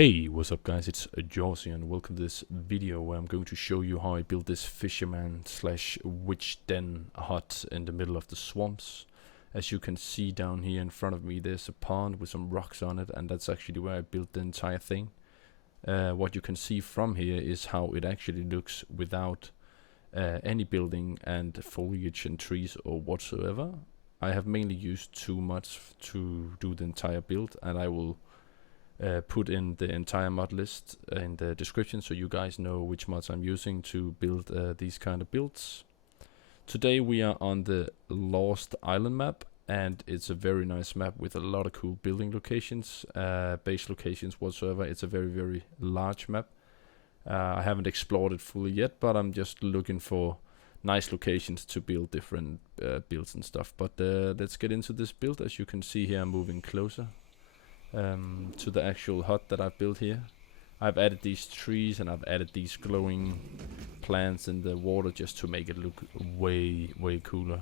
Hey, what's up guys, it's Jauss here and welcome to this video where I'm going to show you how I built this fisherman slash witch den hut in the middle of the swamps. As you can see down here in front of me, there's a pond with some rocks on it, and that's actually where I built the entire thing. What you can see from here is how it actually looks without any building and foliage and trees or whatsoever. I have mainly used 2 mods to do the entire build, and I will put in the entire mod list in the description so you guys know which mods I'm using to build these kind of builds. Today we are on the Lost Island map, and it's a very nice map with a lot of cool building locations, base locations whatsoever. It's a very large map. I haven't explored it fully yet, but I'm just looking for nice locations to build different builds and stuff. But let's get into this build. As you can see here, I'm moving closer to the actual hut that I've built here. I've added these trees and I've added these glowing plants in the water just to make it look way cooler,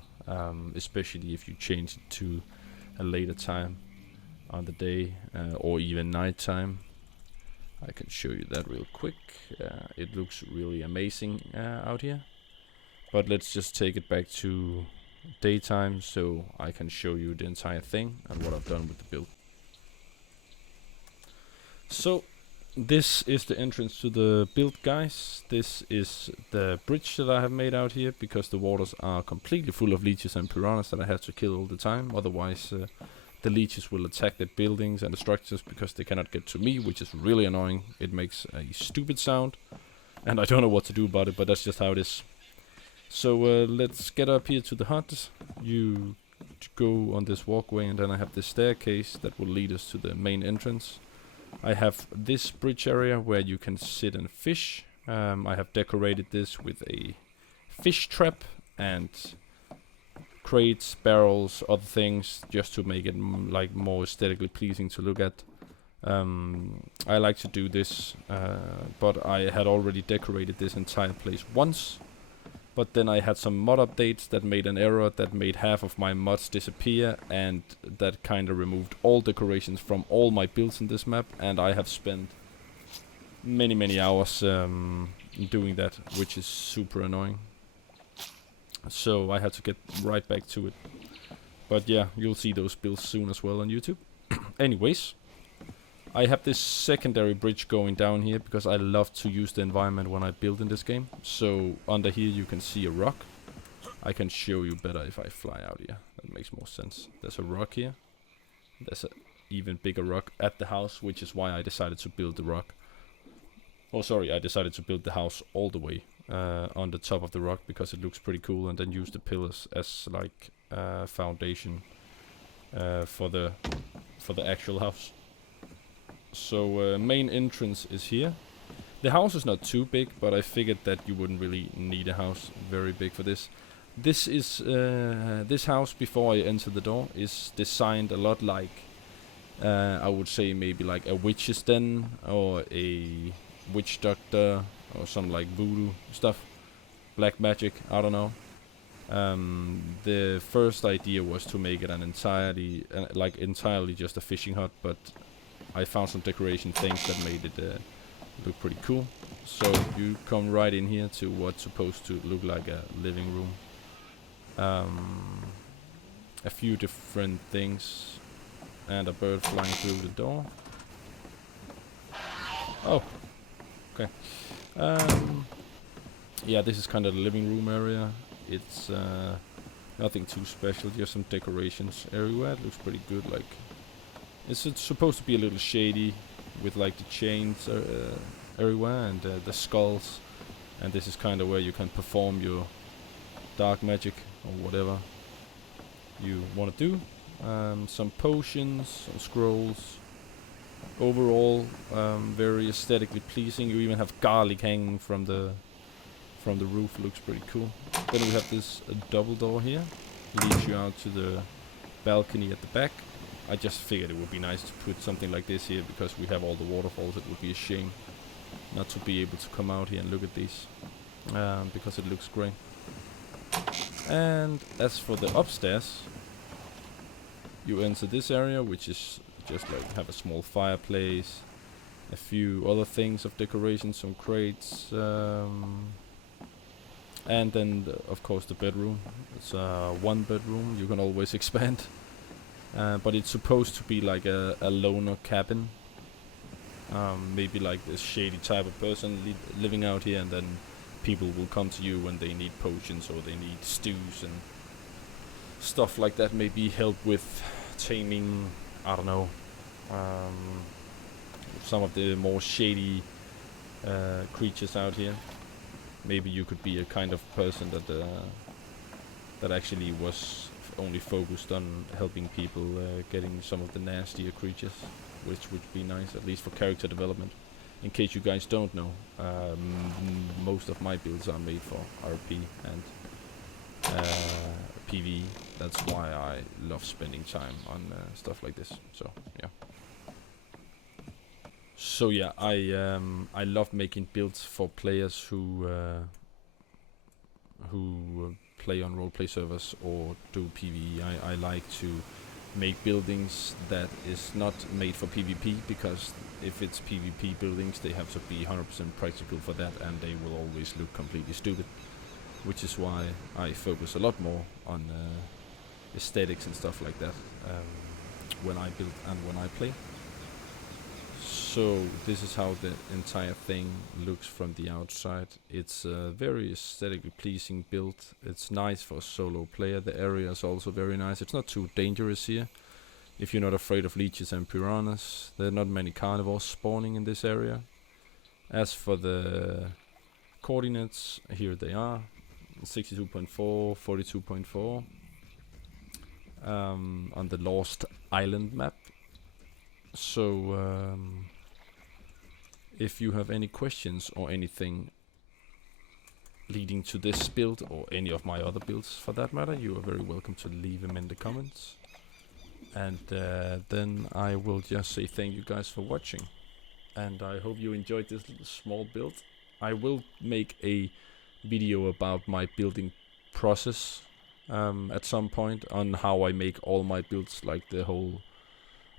especially if you change it to a later time on the day or even night time. I can show you that real quick. It looks really amazing out here, but let's just take it back to daytime so I can show you the entire thing and what I've done with the build. So this is the entrance to the build, guys. This is the bridge that I have made out here because the waters are completely full of leeches and piranhas that I have to kill all the time. Otherwise the leeches will attack the buildings and the structures because they cannot get to me, which is really annoying. It makes a stupid sound and I don't know what to do about it, but that's just how it is. So let's get up here to the hut. You go on this walkway and then I have this staircase that will lead us to the main entrance. I have this bridge area where you can sit and fish. I have decorated this with a fish trap and crates, barrels, other things, just to make it like more aesthetically pleasing to look at. I like to do this, but I had already decorated this entire place once. But then I had some mod updates that made an error that made half of my mods disappear, and that kind of removed all decorations from all my builds in this map, and I have spent many hours doing that, which is super annoying. So I had to get right back to it. But yeah, you'll see those builds soon as well on YouTube. Anyways, I have this secondary bridge going down here because I love to use the environment when I build in this game. So under here you can see a rock. I can show you better if I fly out here. That makes more sense. There's a rock here. There's an even bigger rock at the house, which is why I decided to build the rock. Oh, sorry, I decided to build the house all the way on the top of the rock because it looks pretty cool, and then use the pillars as like foundation for the actual house. So main entrance is here. The house is not too big, but I figured that you wouldn't really need a house very big for this. This is this house, before I enter the door, is designed a lot like I would say maybe like a witch's den or a witch doctor or some like voodoo stuff, black magic, I don't know. The first idea was to make it an entirely just a fishing hut, but I found some decoration things that made it look pretty cool. So you come right in here to what's supposed to look like a living room. A few different things and a bird flying through the door. Oh, okay. Yeah, this is kind of the living room area. It's nothing too special, just some decorations everywhere. It looks pretty good. Like it's supposed to be a little shady with like the chains everywhere and the skulls, and this is kind of where you can perform your dark magic or whatever you want to do. Some potions, some scrolls. Overall, very aesthetically pleasing. You even have garlic hanging from the roof. Looks pretty cool. Then we have this double door here, leads you out to the balcony at the back. I just figured it would be nice to put something like this here because we have all the waterfalls. It would be a shame not to be able to come out here and look at these because it looks great. And as for the upstairs, you enter this area, which is just like have a small fireplace, a few other things of decoration, some crates, and then of course the bedroom. It's one bedroom. You can always expand, but it's supposed to be like a loner cabin. Maybe like this shady type of person living out here, and then people will come to you when they need potions or they need stews and stuff like that. Maybe help with taming, I don't know, some of the more shady creatures out here. Maybe you could be a kind of person that actually was only focused on helping people getting some of the nastier creatures, which would be nice, at least for character development. In case you guys don't know, most of my builds are made for RP and PvE. That's why I love spending time on stuff like this. So yeah. So yeah, I love making builds for players who play on roleplay servers or do PvE. I like to make buildings that is not made for PvP, because if it's PvP buildings, they have to be 100% practical for that, and they will always look completely stupid. Which is why I focus a lot more on aesthetics and stuff like that when I build and when I play. So this is how the entire thing looks from the outside. It's a very aesthetically pleasing build. It's nice for a solo player. The area is also very nice. It's not too dangerous here. If you're not afraid of leeches and piranhas, there are not many carnivores spawning in this area. As for the coordinates, here they are. 62.4, 42.4 on the Lost Island map. So if you have any questions or anything leading to this build or any of my other builds for that matter, you are very welcome to leave them in the comments. And then I will just say thank you guys for watching, and I hope you enjoyed this little small build. I will make a video about my building process at some point, on how I make all my builds, like the whole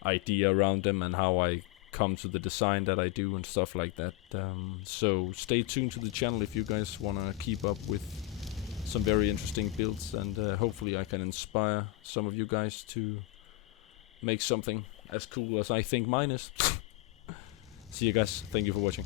idea around them and how I come to the design that I do and stuff like that. So stay tuned to the channel if you guys want to keep up with some very interesting builds, and hopefully I can inspire some of you guys to make something as cool as I think mine is. See you guys, thank you for watching.